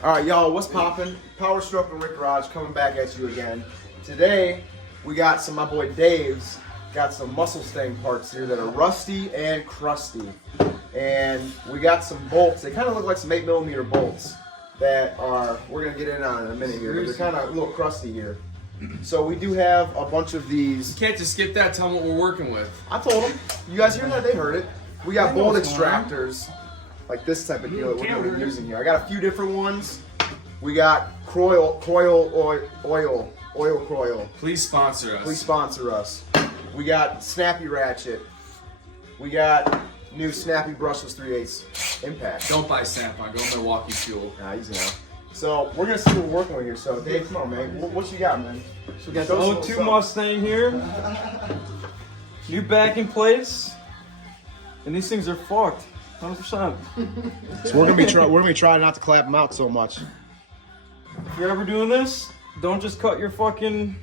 All right, y'all, what's poppin'? Powerstroke and Rick Raj coming back at you again. Today, we got my boy Dave's got some muscle staying parts here that are rusty and crusty. And we got some bolts. They kind of look like some 8mm bolts that we're gonna get in on in a minute here. They're kind of a little crusty here. So we do have a bunch of these. You can't just skip that, tell them what we're working with. I told them. You guys hear that? They heard it. We got bolt extractors, like this type of deal that we're going to be using here. I got a few different ones. We got Kroil oil Kroil. Please sponsor us. Please sponsor us. We got Snappy Ratchet. We got new Snappy Brushless 3/8 Impact. Don't buy Snap-on, go Milwaukee Fuel. Nah, easy now. So we're gonna see what we're working with here. So Dave, come on, man. What you got, man? So we got the 02 Mustang here. New backing plates, and these things are fucked, 100%. So we're gonna be trying not to clap them out so much. If you're ever doing this, don't just cut your fucking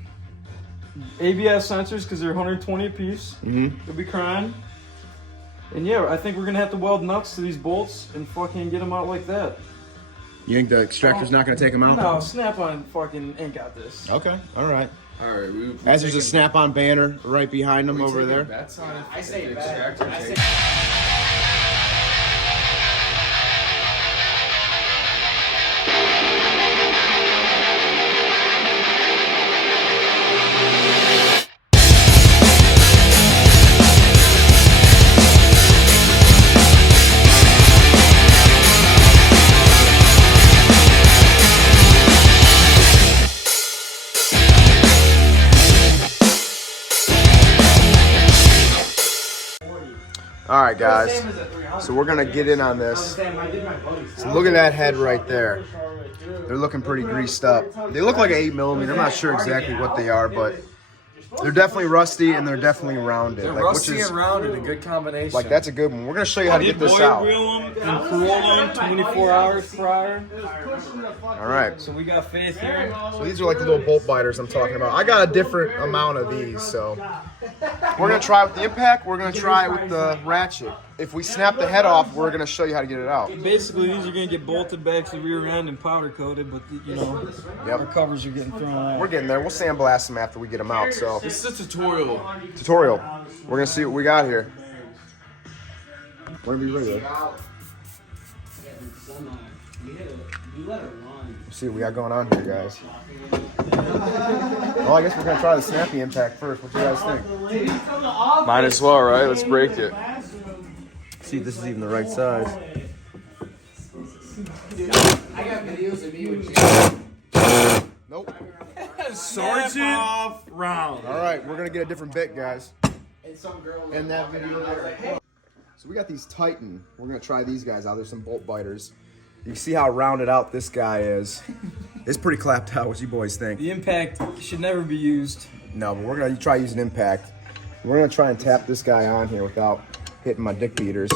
ABS sensors because they're 120 a piece. You'll be crying. And yeah, I think we're gonna have to weld nuts to these bolts and fucking get them out like that. You think the extractor's not gonna take them out? No, Snap-on fucking ain't got this. Okay, all right. All right. As there's a Snap-on banner right behind them over there. Bets on it. I say the bet. extractor I takes- All right, guys. So we're gonna get in on this. So look at that head right there. They're looking pretty greased up. They look like an 8mm. I'm not sure exactly what they are, but they're definitely rusty and they're definitely rounded. They're like, rusty and rounded, a good combination. Like that's a good one. We're gonna show you how to get this out. Wheel them and Kroil them 24 hours prior. All right. So we got faith here. So these are like the little bolt biters I'm talking about. I got a different amount of these, so we're gonna try with the impact. We're gonna try with the ratchet. If we snap the head off, we're gonna show you how to get it out. Basically, these are gonna get bolted back to the rear end and powder coated, but you know, our covers are getting thrown out. We're getting there. We'll sandblast them after we get them out. So This is a tutorial. We're gonna see what we got here. We're gonna be ready. Let's see what we got going on here, guys. Well, I guess we're gonna try the snappy impact first. What do you guys think? Might as well, right? Let's break it. See if this is even the right size. I got videos of me with Jim. Nope. Sergeant off round. All right, we're gonna get a different bit, guys. And some girl In that video there. So we got these Titan. We're gonna try these guys out. There's some bolt biters. You can see how rounded out this guy is. It's pretty clapped out. What you boys think? The impact should never be used. No, but we're gonna try using impact. We're gonna try and tap this guy on here without hitting my dick beaters.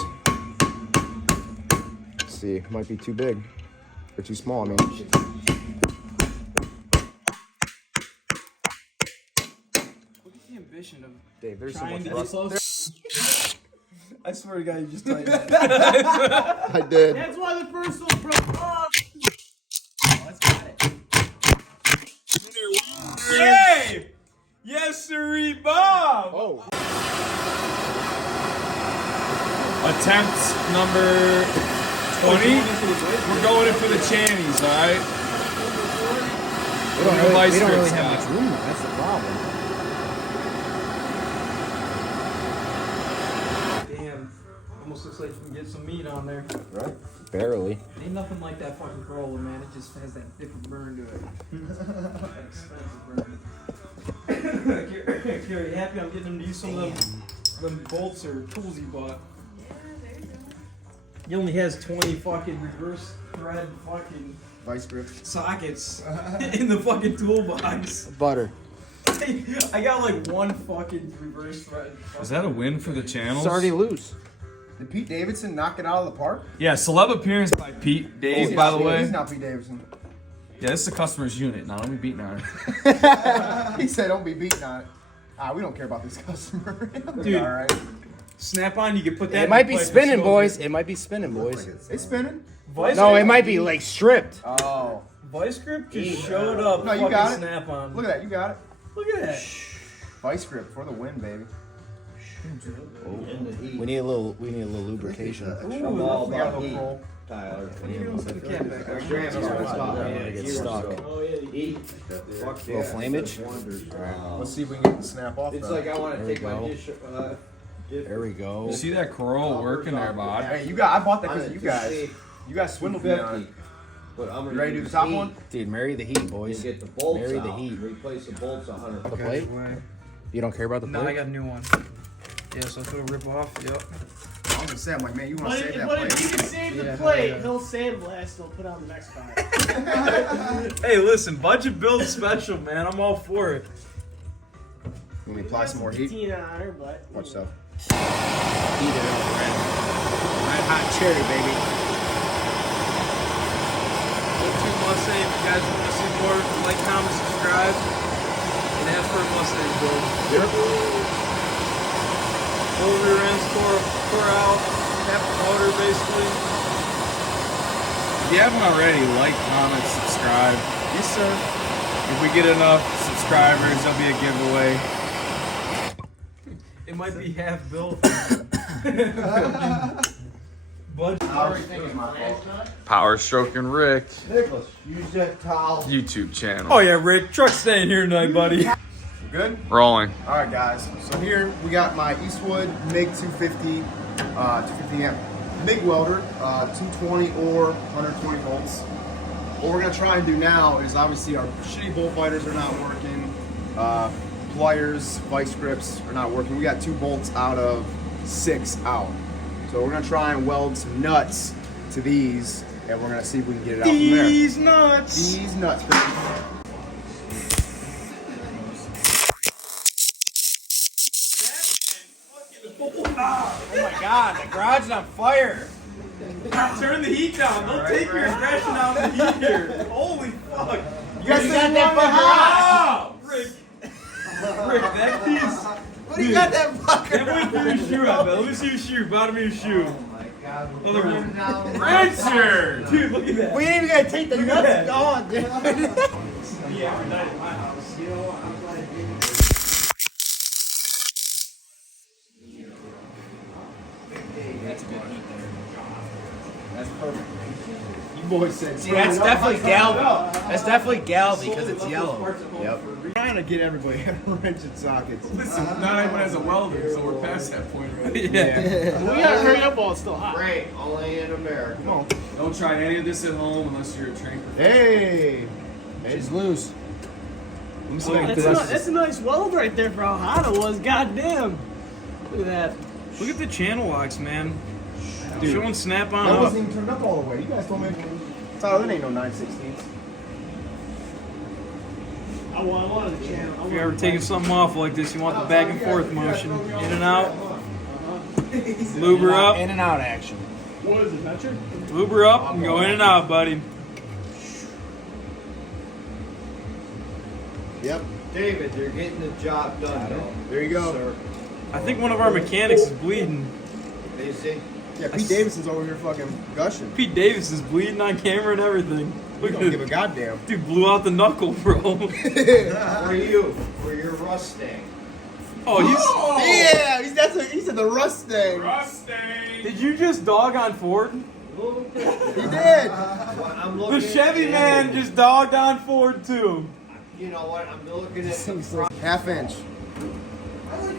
Let's see, it might be too big or too small. I mean, Look at the ambition of Dave, there's so trying much to rust. I swear to God, you just tightened it. I did. That's why the first one broke off. Oh, let's got it. Yay! Yes, sirree, Bob! Oh, Attempt number 20. We're going in for the channies, all right? we don't Vice really grips have now. much room though. That's the problem. Damn, almost looks like you can get some meat on there. Right? Barely. Ain't nothing like that fucking Kroil, man. It just has that different burn to it. That expensive burn. Are you happy I'm getting him to use some of them bolts or tools he bought? He only has 20 fucking reverse thread fucking Vice grip. sockets in the fucking toolbox. Butter. I got like one fucking reverse thread. Is that a win for the channels? It's already loose. Did Pete Davidson knock it out of the park? Yeah, celeb appearance by Pete Dave, Oh, by the shit, way. He's not Pete Davidson. Yeah, this is the customer's unit. Now let me beat on it. He said, "Don't be beating on it." We don't care about this customer. Dude. All right. Snap-on, you can put that. It in might the be pipe spinning, and boys. It might be spinning, boys. It's spinning. Vice No, grip? it might be like stripped. Oh. Vice grip just showed up. No, you fucking got it. Snap-on. Look at that. You got it. Look at that. Vice grip for the win, baby. We need a little lubrication. We got a little Kroil. Tyler. Yeah, get stuck. Little flamage. Let's see if we can get the snap off. It's though. like I want to There we take my go. dish. There we go. You see that Kroil working there, bud? Hey, you got. I bought that because of you guys. You guys swindled me on it. But I'm You ready to do the top one? Dude, marry the heat, And boys. get the bolts Marry the out. heat. Replace the bolts 100. The plate? You don't care about the No, I plate? got a new one. Yeah, so if it'll rip off, yep. I was gonna say, I'm like, man, you want to save that But if plate? you can save the Yeah, plate, yeah. he'll sandblast. He'll put on the next car. Hey, listen, budget build special, man. I'm all for it. Let me apply some more heat. 15 on her, but Watch yourself. Heat it up, red hot cherry, baby. Go-to Mustang. If you guys want to see more, like, comment, subscribe, and ask for a Mustang build. Full rear ends tore out, half the motor basically. If you haven't already, like, comment, subscribe. Yes, sir. If we get enough subscribers, there'll be a giveaway. It might be half built. Budget. Powerstroke and Rick Nicholas, use that towel. YouTube channel. Oh yeah, Rick, truck staying here tonight, buddy. Good? Rolling. All right, guys. So here we got my Eastwood MIG 250, 250 amp MIG welder, 220 or 120 volts. What we're gonna try and do now is obviously our shitty bolt fighters are not working, pliers, vice grips are not working. We got 2 bolts out of 6 out. So we're gonna try and weld some nuts to these, and we're gonna see if we can get it out from there. These nuts. These nuts, baby. Oh my god, the garage is on fire. Turn the heat down. Don't take your aggression out of the heat here. Holy fuck. You guys got that fucker Oh, Rick. Rick, that piece. What do you got that fucker? That went through your shoe, I bet. Let me see your shoe. Bottom of your shoe. Other one. Richard! Dude, look at that. We ain't even gonna take the nuts that. gone, dude. Yeah, every night at my house. You know, I'm like, That's perfect. You boys said. See, that's definitely Galvy. That's definitely Galvy because it's yellow. Yep. We're trying to get everybody wrench and sockets. Listen, not everyone has a welder, so we're past that point already. yeah. we gotta hurry up while it's still hot. Great, only in America. Come on. Don't try any of this at home unless you're a trained professional. Hey. She's loose. Let me see if I can That's, put that's a nice weld right there for how hot it was. Goddamn. Look at that. Look at the channel locks, man. Showing snap on That up. wasn't even turned up all the way. You guys told me. Tyler, that ain't no 9/16. I wanted the channel. If you're ever taking something off like this, you want the back and forth motion. In and out. Lube her up. In and out action. What is it, Adventure? Lube her up and go in and out, buddy. Yep. David, you're getting the job done, though. There you go. Sir. I think one of our mechanics is bleeding. Easy. Yeah, Pete Davidson's over here fucking gushing. Pete Davis is bleeding on camera and everything. We Look don't at give a it. goddamn. Dude blew out the knuckle, bro. For you, for your Mustang. Oh, Yeah, he said the rust thing. Mustang! Did you just dog on Ford? He did. I'm The looking Chevy at- man just dogged on Ford too. You know what? I'm looking at the front. Half-inch.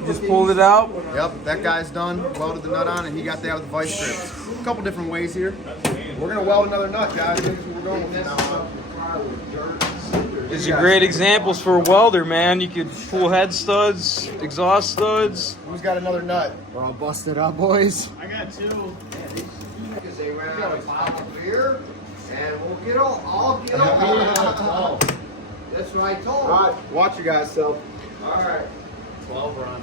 Just pulled it out. Yep, that guy's done. Welded the nut on, and he got that with the vice grips. A couple different ways here. We're gonna weld another nut, guys. This is what we're going with now. These are great examples for a welder, man. You could pull head studs, exhaust studs. Who's got another nut? We're all busted up, boys. I got 2. Because they ran out of bottle of beer, and we'll get all get all. That's what I told All them. right, watch you guys, so. All right. 12 run.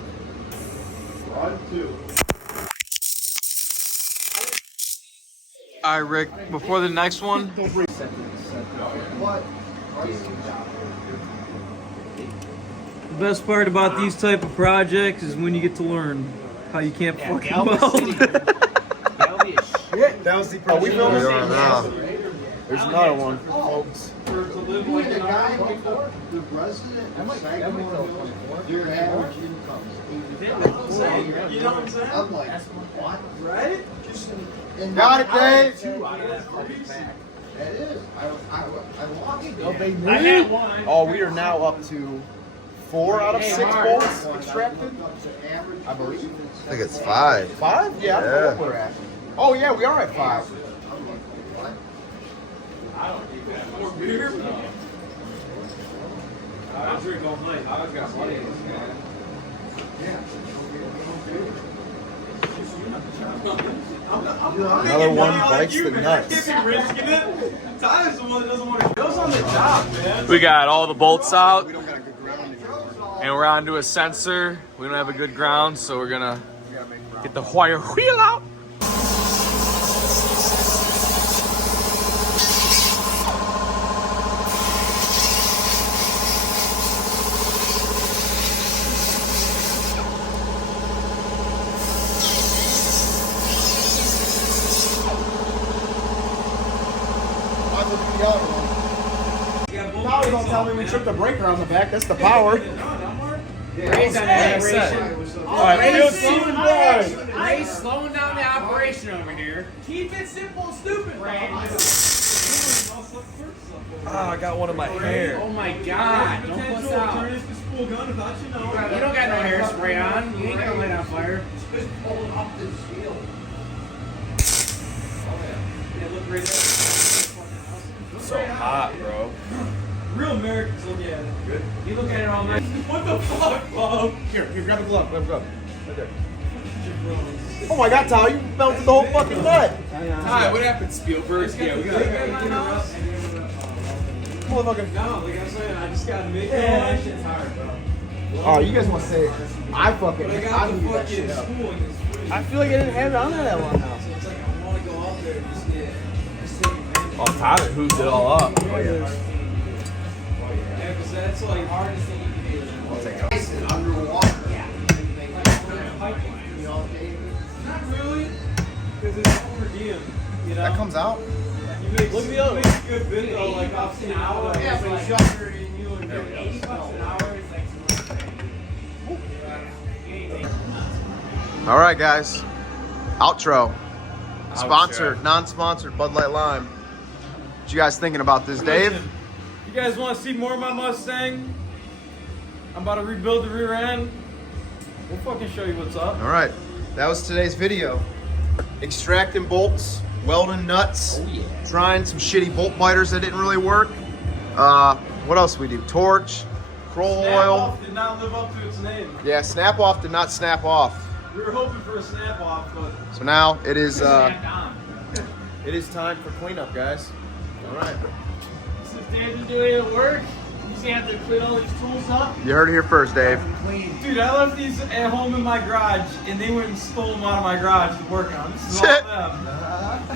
Run 2. All right, Rick. Before the next one, What? the best part about these type of projects is when you get to learn How you can't fucking That'll weld. be a shit. That was the pro. We filmed We are now. There's another one, folks. The guy before, the president of Sacramento, their average income is $80,000. You know what I'm saying? I'm like, what? Right? Got it, Dave. That is. I'm walking. I had one. Oh, we are now up to 4 out of 6 bolts extracted. I believe. I think it's 5. 5? Yeah, I don't know what we're at. Oh yeah, we are at 5. More beer? I drink all night. I always got money in this guy. Another one bites the nuts. Risking it. Tyler's the one that doesn't want to go on the job, man. We got all the bolts out, We don't got a good ground anymore. and we're onto a sensor. We don't have a good ground, so we're gonna We gotta make ground. get the wire wheel out. Might as well do the other one. Probably don't tell me we tripped the breaker on the back. That's the power. Ray's on operation. Alright, field Ray's slowing down the operation over here. Keep it simple, stupid. Ah, I got one in my hair. Oh my god, don't puss out. You don't got no hairspray on. You ain't gonna light on fire. Just pulling up this field. So hot, bro. Real Americans look at it. Good. You look at it all night. What the fuck, Bob? Here, grab a glove. Grab a glove. Right there. Oh my God, Tyler, you melted the whole fucking nut. Hi, what happened, Spielberg? Yeah, we got Motherfucker. No, like I'm saying, I just gotta make that shit's hard, bro. Oh, you guys want to say I fucking But I I got the knew that fucking shit up. school in this fridge. I feel like I didn't have it on there that long now. So it's like I want to go out there and just take advantage. Oh, Tyler hooved it all up. Yeah, because that's like hardest thing you can do. Ice it underwater. Not really, because it's over diem. You know? That comes out. You make, look at the other. You make a good bit though, like off the hour. Yeah, but like, shut- and you and $80 an hour is like All right, guys. Outro. Sponsored, non-sponsored Bud Light Lime. What you guys thinking about this, Dave? Listen, you guys want to see more of my Mustang? I'm about to rebuild the rear end. We'll fucking show you what's up. All right, that was today's video. Extracting bolts, welding nuts, trying some shitty bolt biters that didn't really work. What else we do? Torch, Kroil Snap oil. off did not live up to its name. Yeah, snap off did not snap off. We were hoping for a snap off, but So now it is snapped on. it is time for cleanup, guys. All right, Since Dave's been doing it at work, he's gonna have to clean all these tools up. you heard it here first, Dave. dude, I left these at home in my garage, and they went and stole them out of my garage to work on. This is all them.